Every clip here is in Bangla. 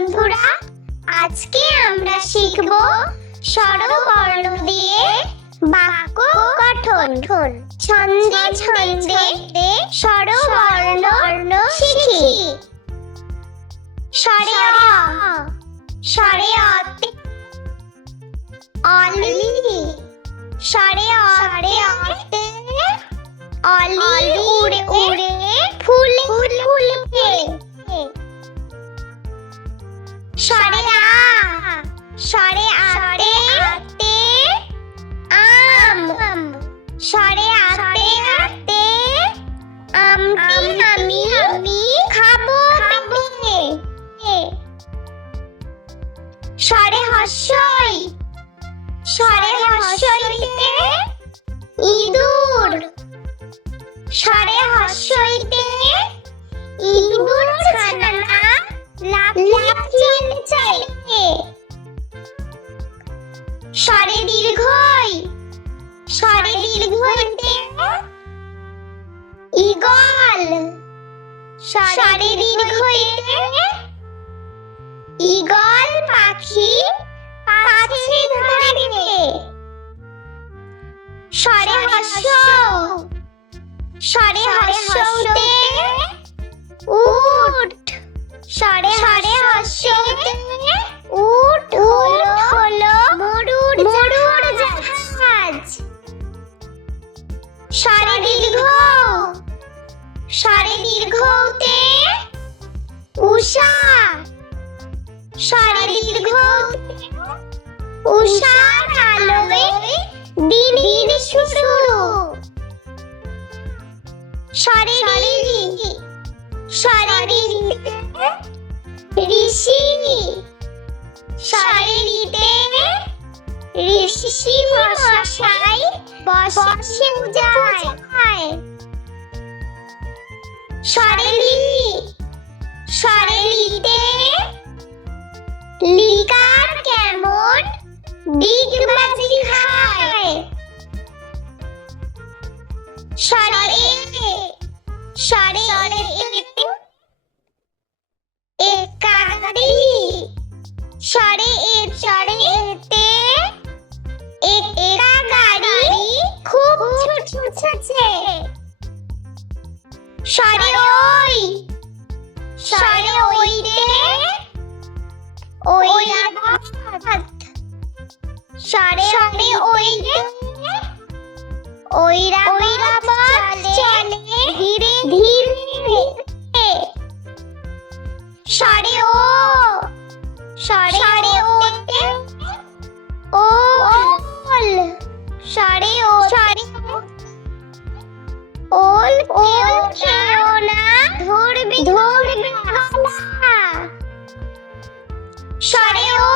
বন্ধুরা, আজকে আমরা শিখব স্বরবর্ণ দিয়ে বাক্য গঠন। ছন্দে ছন্দে স্বরবর্ণ শিখি। স্বরে অ, স্বরে অতে অলি, স্বরে অতে অলি উড়ে উড়ে ফুল ফুলবে। স্বরে আ, স্বরে আতে আম, স্বরে আতে আমটি আমি খাবো। স্বরে হর্ষই, স্বরে হর্ষইতে ইঁদুর, স্বরে হর্ষইতে ইঁদুর ছানা লাফিয়ে চলে। স্বরে দীর্ঘই, স্বরে দীর্ঘইতে ঈগল, স্বরে দীর্ঘইতে ঈগল পাখি পাছে ধরে। স্বরে হর্ষ, স্বরে হর্ষতে উট, স্বরে হর্ষতে উট হলো মরুর জাহাজ। স্বরে দীর্ঘ, স্বরে দীর্ঘতে উষা, স্বরে দীর্ঘতে উষার আলোয় দিন শুরু। স্বরে রি, স্বরে রিতে ঋষি, স্বরে রিতে ঋষি মশাই বসে পূজায়। স্বরে লি, স্বরে লিতে লিকার কেমন ডিগবাজি খায়। স্বরে এ, স্বরে একাডি, স্বরে এতে একা গাড়ি খুব ছুটছে। স্বরে ওই, স্বরে ওইতে ঐরাবত, স্বরে ওইতে ঐরাবত চলে ধীরে ধীরে। স্বরে ও, স্বরে ওতে ওল, স্বরে ওল খেও না ধরবে ভালা। স্বরে ও,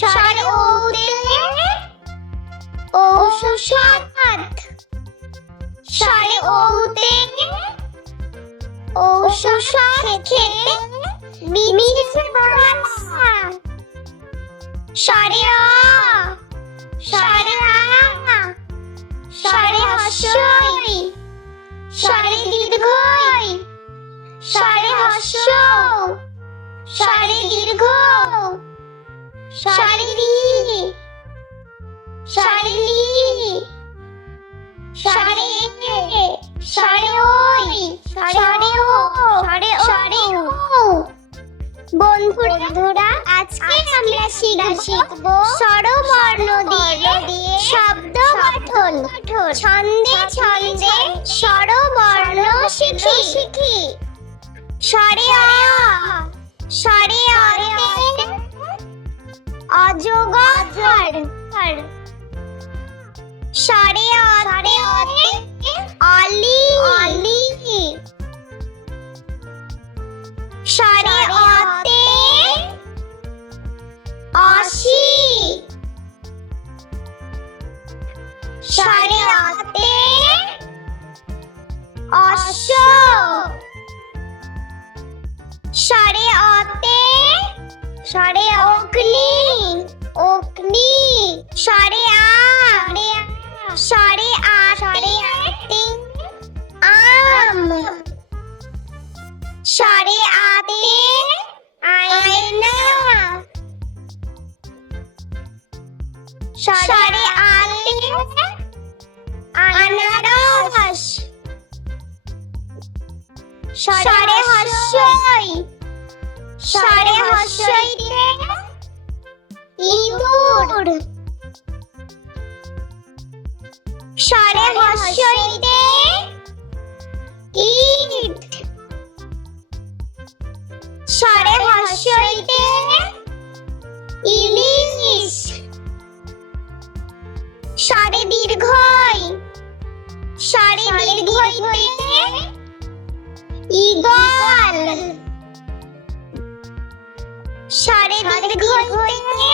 স্বরে ওতে ঔষধ, স্বরে ওতে ঔষধ খেতে মিছে ভালা। স্বরে আ, স্বরে আ, স্বরে হর্ষই, স্বরে দীর্ঘই, স্বরে হর্ষ, স্বরে দীর্ঘ, স্বরে রি, স্বরে লি, স্বরে এ, স্বরে ওই, স্বরে ও, স্বরে ও। বন্ধুরা, আজকে আমরা শিখব স্বরবর্ণ দিয়ে শব্দ গঠন। ছন্দে ছন্দে স্বরবর্ণ শিখি। স্বরে অ, স্বরে অতে অজগর, স্বরে অতে অলি, স্বরে অতে অসি, স্বরে অতে অশ্ব, স্বরে অতে অগ্নি, স্বরে আ, স্বরে আতে আম, স্বরে আতে সরে হস্যই সরে হস্যইতে ইঁদুর সরে হস্যইতে ইট সরে হস্যইতে ইলিশ সরে দীর্ঘই সরে দীর্ঘইতে ঈগল সরে দীর্ঘইতে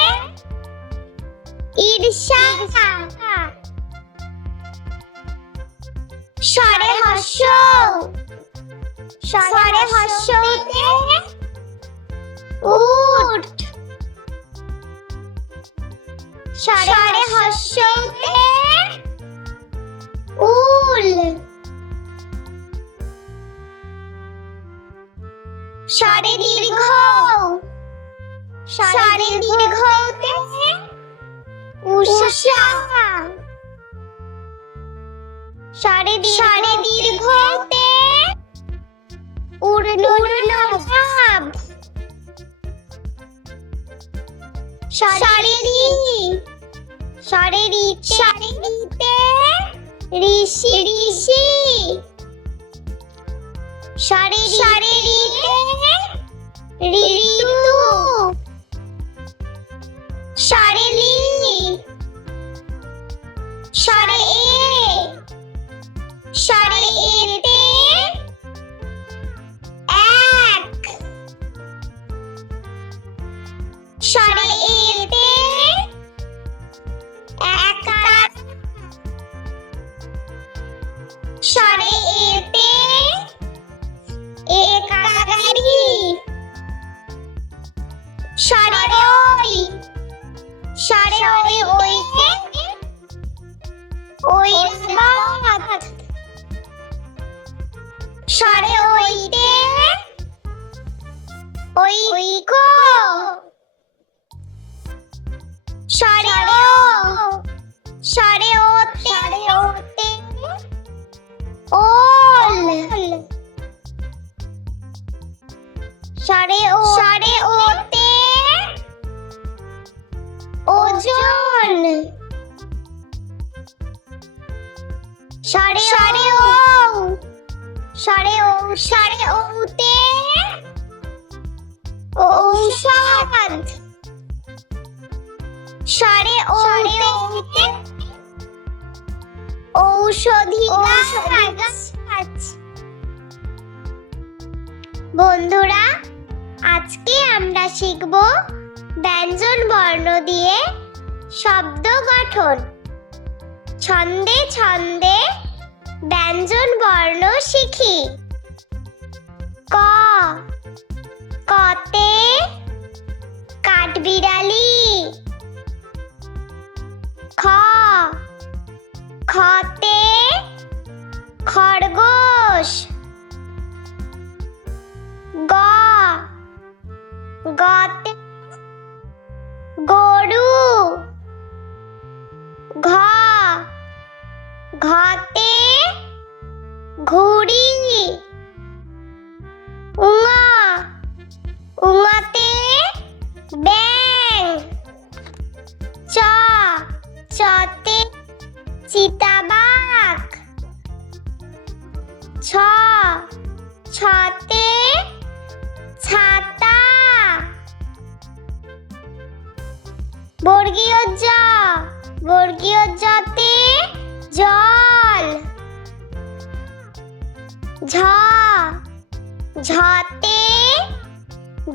ঈর্ষা সরে হস্য সরে হস্যইতে উট সরে হস্যইতে উল সরে দীর্ঘ সরে দীর্ঘতে উষা সরে দীর্ঘতে উর্ণব সরে রিতে ঋষি সরে রিতে ঋতু সরে এতে এক সরে এতে একা সরে এতে একাগারি সরে ওইতে ঐরাবত সরে ওইতে ঐক্য সরে ওতে ওল সরে ওতে ওজন সরে ওতে ঔষধ সরে ওতে ঔষধি গাছ বন্ধুরা আজকে আমরা শিখব ব্যঞ্জন বর্ণ দিয়ে শব্দ গঠন ছন্দে ছন্দে ব্যঞ্জন বর্ণ শিখি ক কতে কাঠবিড়ালি খ খতে খরগোশ গ গতে গরু ঘ ঘতে ঘুড়ি উঙা উঙাতে ব্যাং চ চতে চিতাবাঘ ছ ছতে ছাতা বর্গীয় জতে জল ঝ ঝতে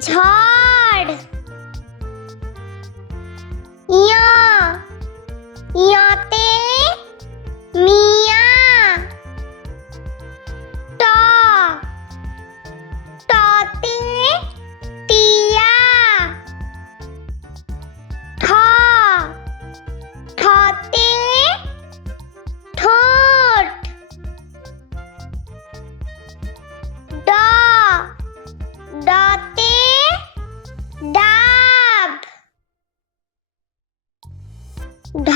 ঝড় ইয়তে মিয়া টতে টিয়া ঠতে ঠোঁট ডতে ডাব ঢ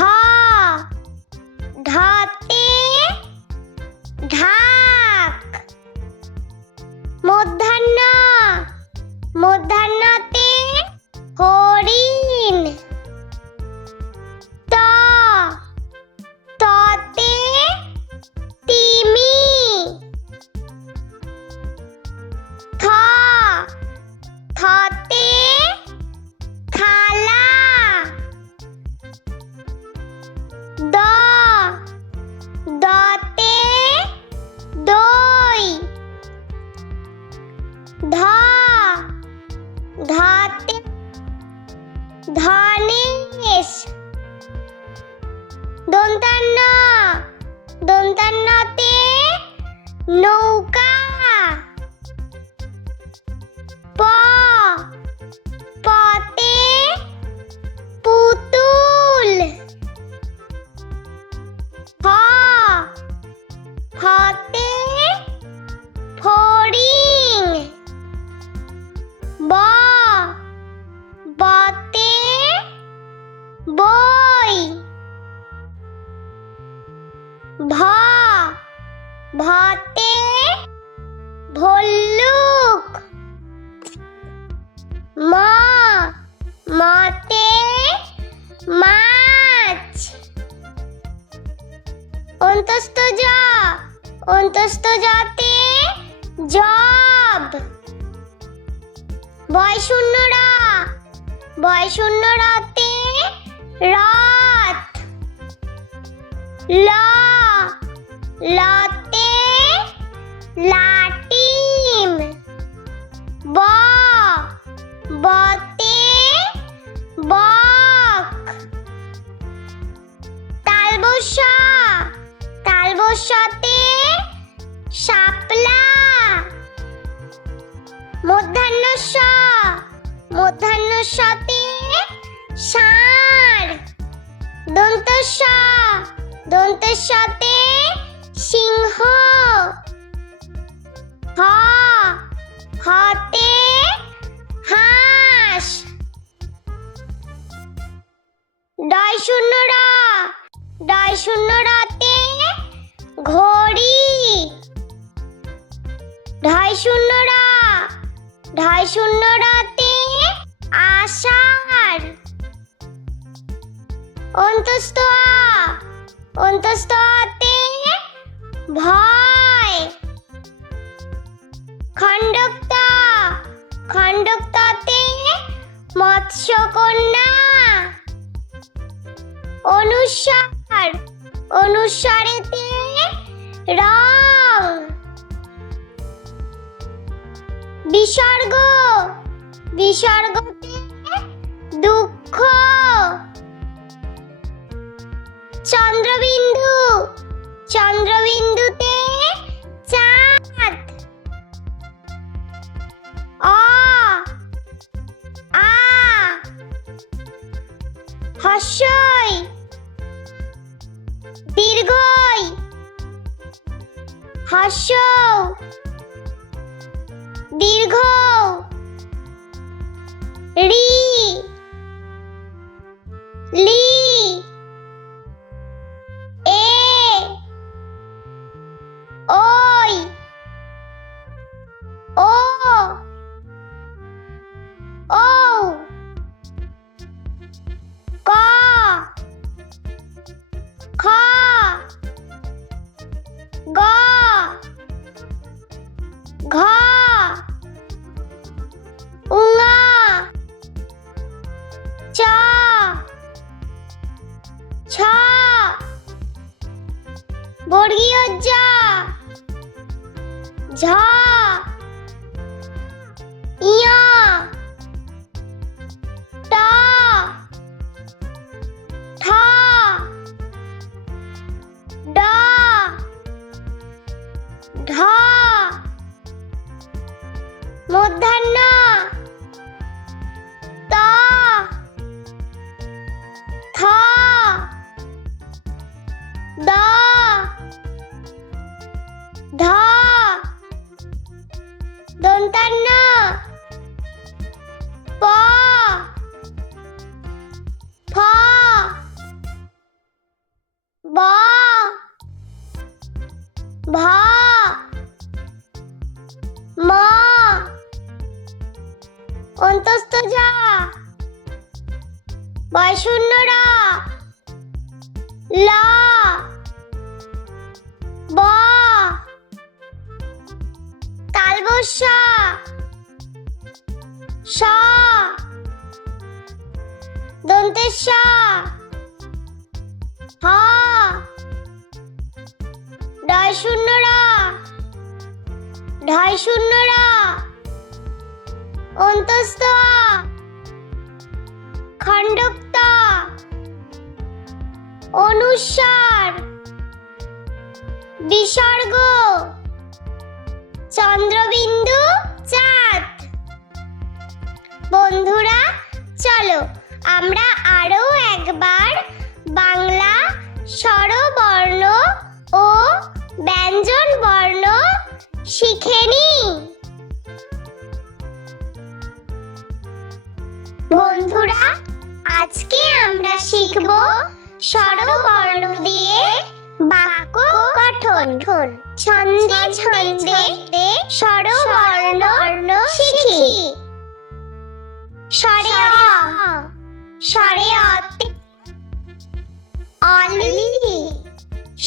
ভতে ভল্লুক। ম মতে মাছ। অন্তস্থ জ অন্তস্থ জতে জব। বয় শূন্য রা বয় শূন্য রতে রথ। ল লতে লাটিম। ব বতে বক। তালবস্যা তালবস্যতে শাপলা। মধ্যাহ্নস্য মধ্যাহ্নস্যতে ষাঁড়। দন্তস্য দন্তস্যতে সিংহ। হ হতে হাঁস। ডয় শূন্য র ডয় শূন্য রতে ঘড়ি। ঢয় শূন্য রা ঢয় শূন্য রতে আষাঢ়। অন্তস্থ আ অন্তস্থ আতে ভয়। খণ্ডক্ত খণ্ডক্ততে মৎস্যকন্যা। অনুস্বার অনুস্বারেতে রং। বিসর্গ বিসর্গতে দুঃখ। চন্দ্রবিন্দু চন্দ্রবিন্দুতে চাঁদ। অ আ হস্যই দীর্ঘই। হস্য দীর্ঘ। রি লি এ ওই ও ও ক খ গ ঘ উঙা চ ছ বর্গীয় জ ঝ ইয় ট ঠ ড ঢ। মধ্যাহ্ন ত থ দ ধ। দন্তান্ন প ফ ব ভ ম। অন্তস্থ জ বয় শূন্য র ল ব। তালবস্য স দন্তেস্য হ ডয় শূন্য র ঢয় শূন্য র। অন্তস্থ আ খণ্ডক্ত অনুস্বার বিসর্গ চন্দ্রবিন্দু চাঁদ। বন্ধুরা চলো আমরা আরো একবার বাংলা স্বরবর্ণ ও ব্যঞ্জন বর্ণ শিখে নিই। বন্ধুরা আজকে আমরা শিখব স্বরবর্ণ দিয়ে বাক্য গঠন। ছন্দে ছন্দে স্বরবর্ণ শিখি। স্বরে অতে অলি,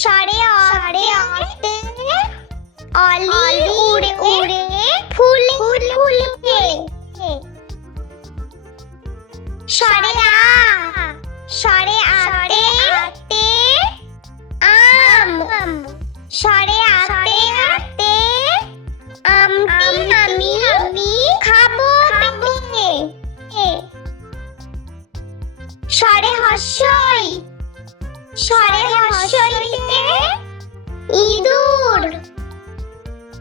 স্বরে অতে অলি উড়ে ফুলে ফুলে। স্বরে আতে আম, স্বরে আতে আমি খাবো পেটে। স্বরে হর্ষইতে ইঁদুর,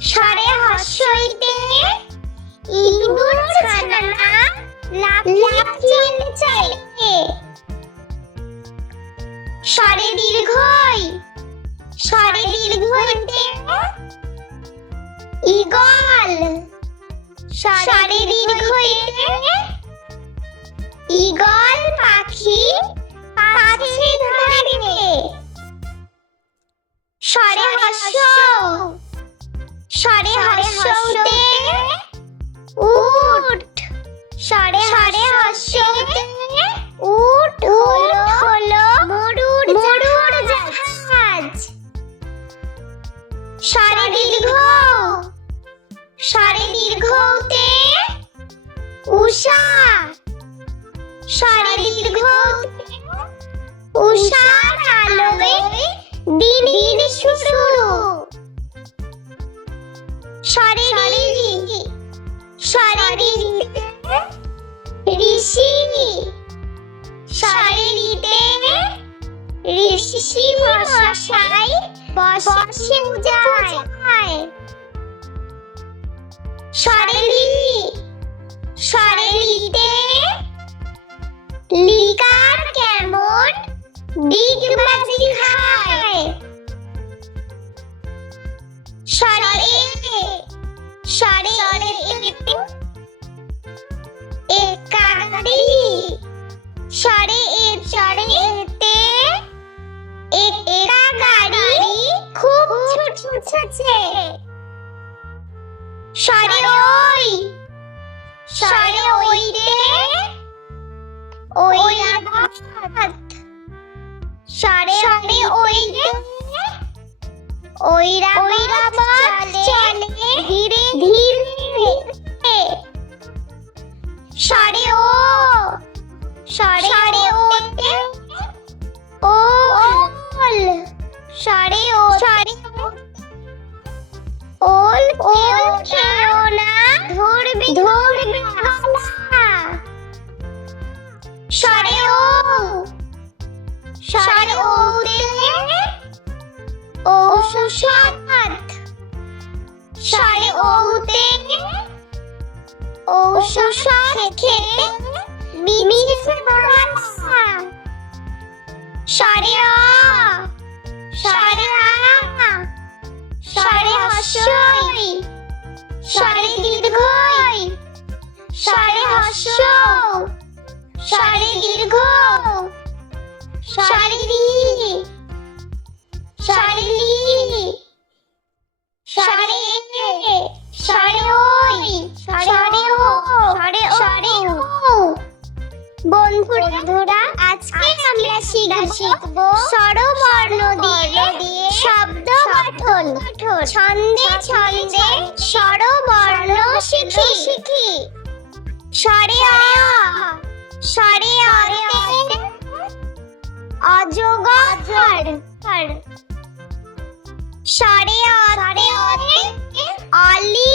স্বরে হর্ষইতে ইঁদুর ছানা লাফিয়ে চলে। স্বরে দীর্ঘইতে ঈগল, স্বরে দীর্ঘইতে ঈগল পাখি পাছে ধরে। স্বরে হর্ষৌতে উট, স্বরে হর্ষৌতে উট হলো মরুর জাহাজ। স্বরে দীর্ঘতে উষা, স্বরে দীর্ঘতে উষার আলোয় দিন শুরু। স্বরে ঋষি, স্বরে ঋষি মশাই বসে পূজায়। স্বরে লিতে লিকার কেমন ডিগবাজি খায়। স্বরে একাকারি, স্বরে এতে একা গাড়ি খুব ছুটছে। স্বরে ওইতে ঐরাবত, স্বরে ওইতে ঐরাবত চলে ধীরে ধীরে। স্বরে ওতে ওল, স্বরে ওল কেউ না ধরবে গলা। স্বরে ওতে ঔষধ, স্বরে ওতে ঔষধ খেতে মিছে ভাষা। স্বরে হর্ষই, স্বরে দীর্ঘই, স্বরে হর্ষ, স্বরে দীর্ঘ, স্বরে রি, স্বরে লি, স্বরে ওই, স্বরে ও। বন্ধুরা আজকে আমরা শিখব স্বরবর্ণ দিয়ে শব্দ গঠন। ছন্দে স্বরবর্ণ শিখি। স্বরে অতে অজগর, স্বরে অতে অলি,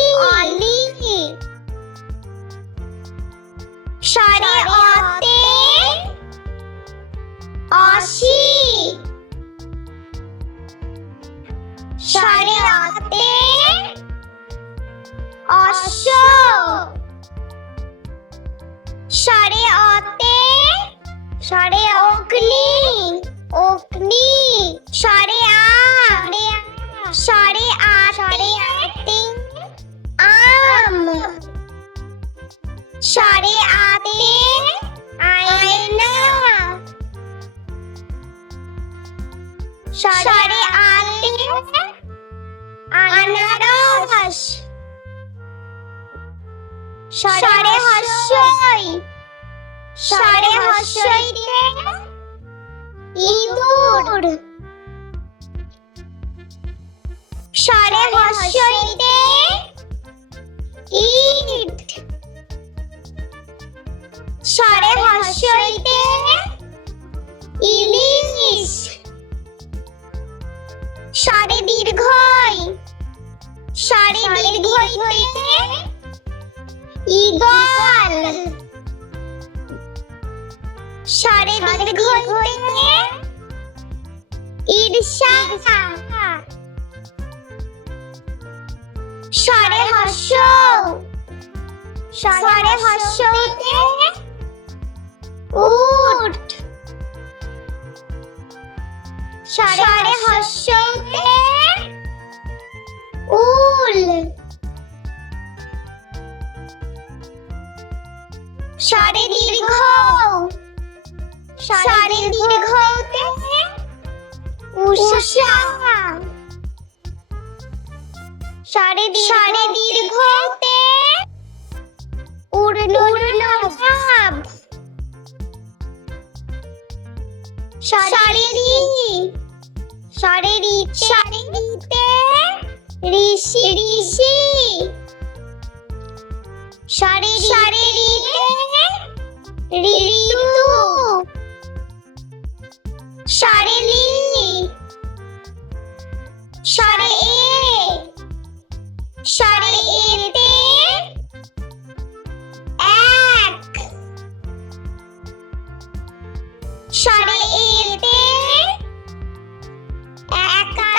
স্বরে অতে অসি, স্বরে অতে অশ্ব, স্বরে অতে অগ্নি, স্বরে আতে আম, স্বরে আতে আয়না, স্বরে আতে হাঁস সরে হর্ষই সরে হর্ষইতে ইঁদুর সরে হর্ষইতে ইট সরে হর্ষইতে ইলিশ সরে দীর্ঘই সরে দীর্ঘইতে ঈগল সরে দীর্ঘইতে ঈর্ষা সরে হর্ষ সরে হর্ষইতে উট সরে হর্ষইতে উল সরে দীর্ঘ সরে দীর্ঘতে উষা সরে দীর্ঘতে উর্নব সরে রিতে ঋষি সরে রিতে ঋতু সরে এতে এক সরে এতে একা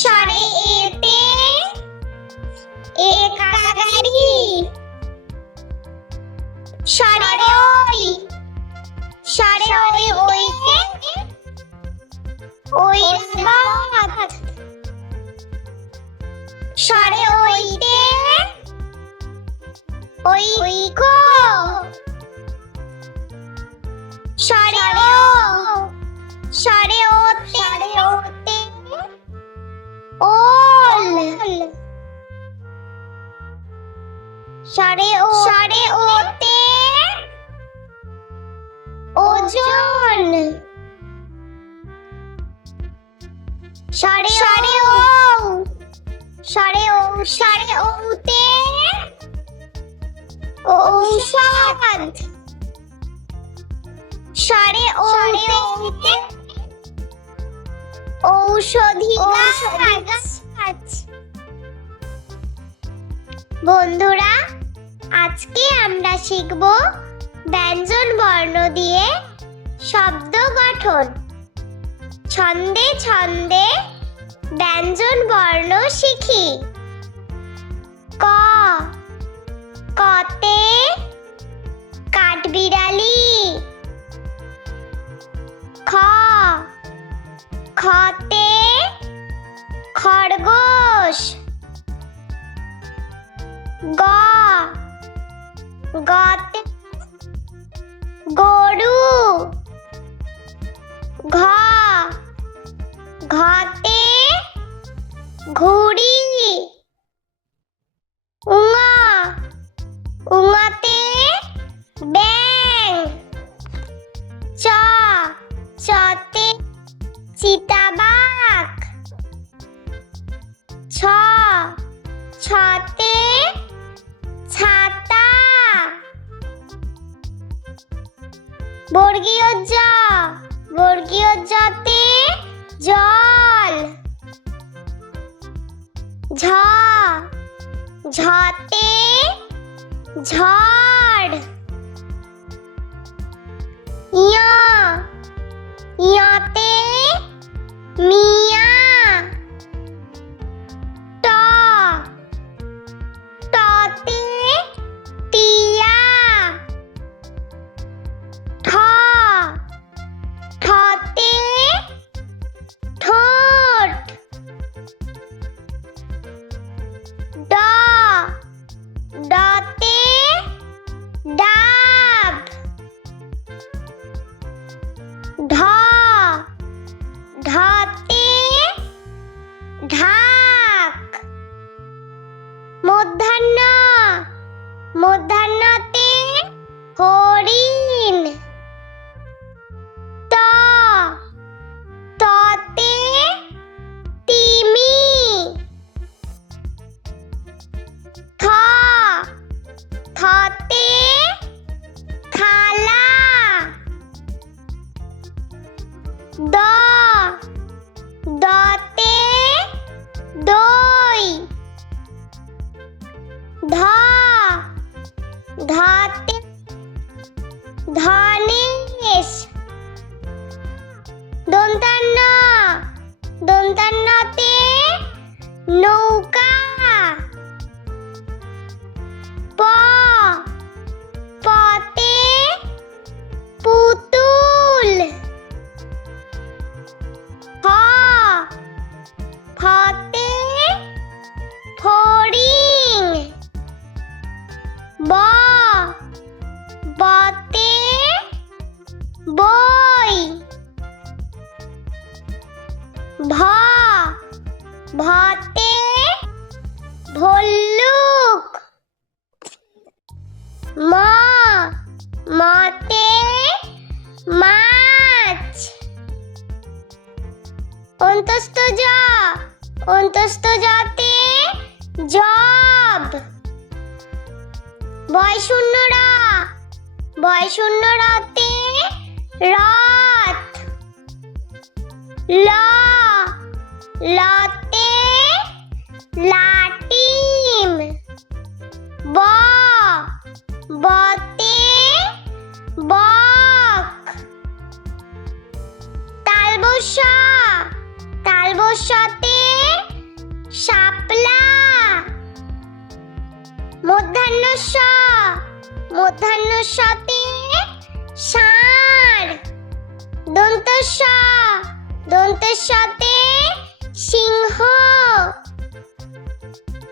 সরে এতে একাগারি সরে ওইতে ঐরাবত সরে ওইতে ঐক্য সরে ওতে ওল সরে ওতে ওজন সরে ওতে ঔষধ সরে ওতে ঔষধি গাছ। বন্ধুরা, আজকে আমরা শিখব ব্যঞ্জন বর্ণ দিয়ে শব্দ গঠন। ছন্দে ছন্দে ব্যঞ্জন বর্ণ শিখি। ক, কতে কাঠবিড়ালি। খ, খতে খরগোশ। গ, গতে গরু। ঘ, ঘতে ঘুড়ি। উঙা, উঙাতে ব্যাঙ। চ, চতে চিতাবাঘ। ছ, ছতে ছাতা। বর্গীয় জ, বর্গীয় জতে জল। ঝ, ঝতে ঝড়। ঞ, ঞতে মিয়া। ট, টতে টিয়া। ঠ, ঠতে ঠোঁট। ড, ডতে ডাব। ঢ, ঢতে ধাতে ধনেশ। দন্তান্ন দন্তান্নতে নৌকা। প পতে পুতুল। ফ ফতে ফড়িং। ব বতে বই। ভ ভতে ভল্লুক। ম মতে মাছ। অন্তস্থ জ অন্তস্থ জতে জব। বয়শূন্য র বয়শূন্য রতে রথ। ল লতে লাটিম। ব বতে বক। তালবস্য তালবস্যতে শাপলা। মূর্ধন্যস্য মূর্ধন্যস্যতে ষাঁড়। দন্তস্য দন্তস্যতে সিংহ।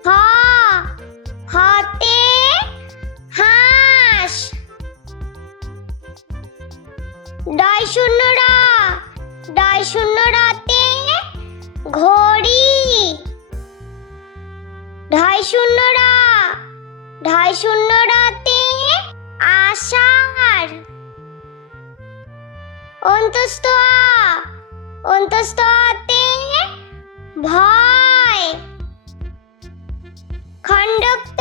হ হতে হাঁস। ডয়শূন্য র ডয়শূন্য রতে ঘড়ি। ঢয়শূন্য র ঢয়শূন্য রতে আষাঢ়। অন্তস্থ আ অন্তস্থ আতে ভয়। খণ্ডক্ত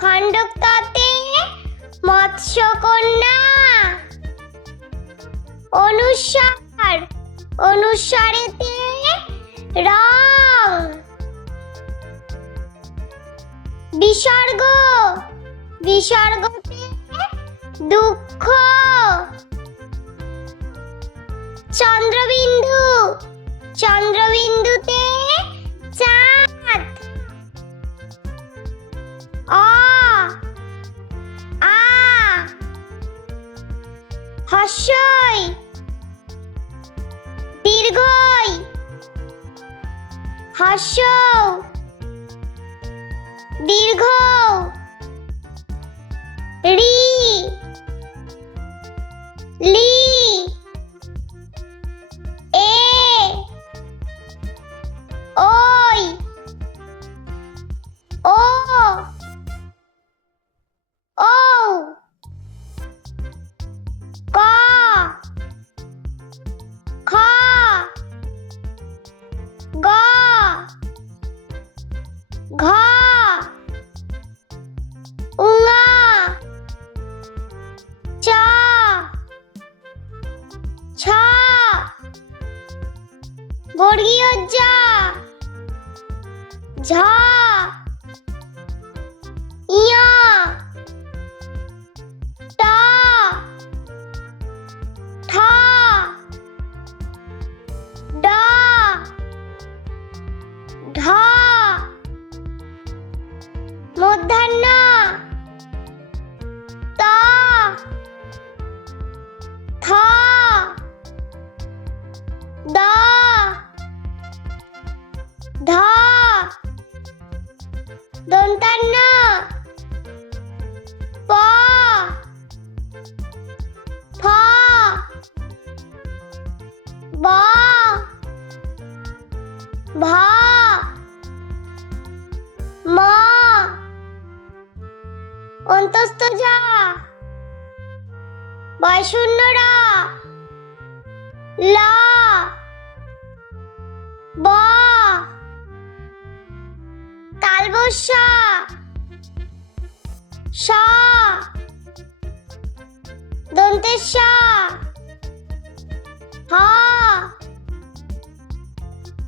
খণ্ডক্ততে মৎস্যকন্যা। অনুস্বার অনুস্বারেতে রং। বিসর্গ বিসর্গতে দুঃখ। চন্দ্রবিন্দু চন্দ্রবিন্দুতে চাঁদ। অ আ হস্যই দীর্ঘই। হস্য দীর্ঘ। রি লি এ ওই ও ও। ক খ গ ঘ উঙা চ ছ বর্গীয় জ ঝ ইয়া ট ঠ ড ঢ। মূর্ধন্য ত থ দ ধ। দন্তান্ন প ফ ব ভ ম। অন্তস্থ জ বয়শূন্য র ল ব। তালবস্য স দন্তেশ্ব হ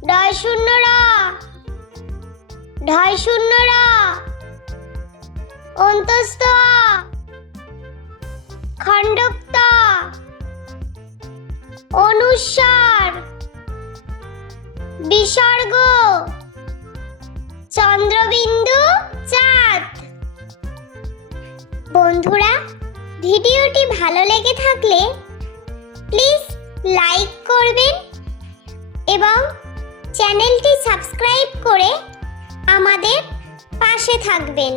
ডয়শূন্য র ঢয়শূন্য র অন্তস্থ অ, খণ্ডক্ত অনুস্বার বিসর্গ চন্দ্রবিন্দু চাঁদ। বন্ধুরা, ভিডিওটি ভালো লেগে থাকলে প্লিজ লাইক করবেন এবং চ্যানেলটি সাবস্ক্রাইব করে আমাদের পাশে থাকবেন।